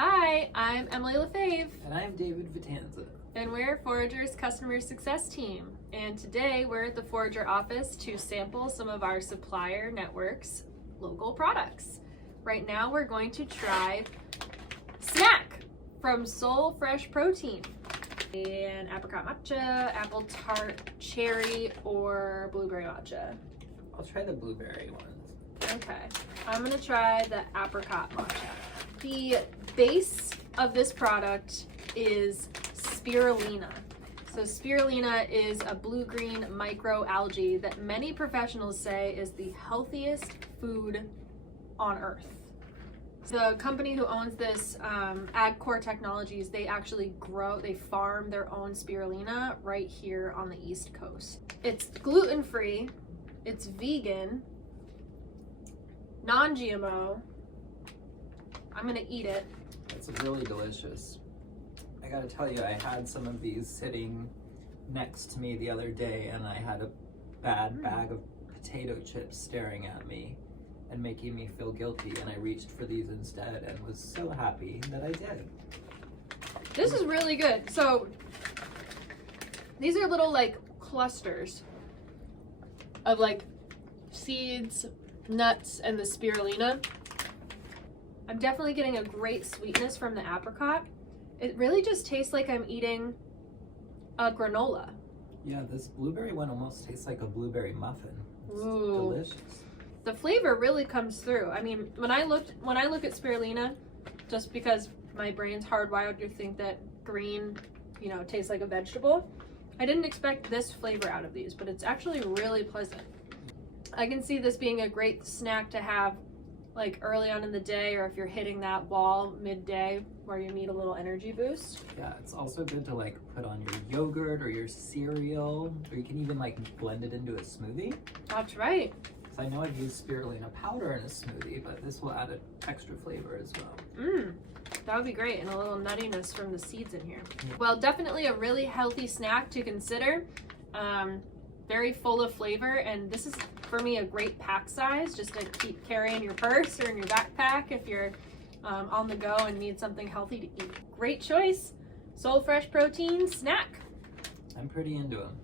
Hi, I'm Emily LaFave. And I'm David Vitanza. And we're Forager's customer success team. And today we're at the Forager office to sample some of our supplier network's local products. Right now we're going to try Snack from Soulfresh Protein. And apricot matcha, apple tart, cherry, or blueberry matcha. I'll try the blueberry ones. Okay, I'm gonna try the apricot matcha. The base of this product is spirulina. So spirulina is a blue-green microalgae that many professionals say is the healthiest food on earth. The company who owns this, AgCore Technologies, they actually they farm their own spirulina right here on the East Coast. It's gluten-free, it's vegan, non-GMO. I'm gonna eat it. It's really delicious. I gotta tell you, I had some of these sitting next to me the other day and I had a bad bag of potato chips staring at me and making me feel guilty, and I reached for these instead and was so happy that I did. This is really good. So these are little like clusters of like seeds, nuts, and the spirulina. I'm definitely getting a great sweetness from the apricot. It really just tastes like I'm eating a granola. Yeah, this blueberry one almost tastes like a blueberry muffin. It's Ooh. delicious. The flavor really comes through. I mean, when I look at spirulina, just because my brain's hardwired to think that green, tastes like a vegetable, I didn't expect this flavor out of these, but it's actually really pleasant. I can see this being a great snack to have like early on in the day, or if you're hitting that wall midday where you need a little energy boost. Yeah, it's also good to like put on your yogurt or your cereal, or you can even like blend it into a smoothie. That's right. So I know I've used spirulina powder in a smoothie, but this will add an extra flavor as well. That would be great, and a little nuttiness from the seeds in here. Yeah. Well, definitely a really healthy snack to consider. Very full of flavor, and this is for me a great pack size just to keep carrying your purse or in your backpack if you're on the go and need something healthy to eat. Great choice. Soulfresh Protein snack. I'm pretty into them.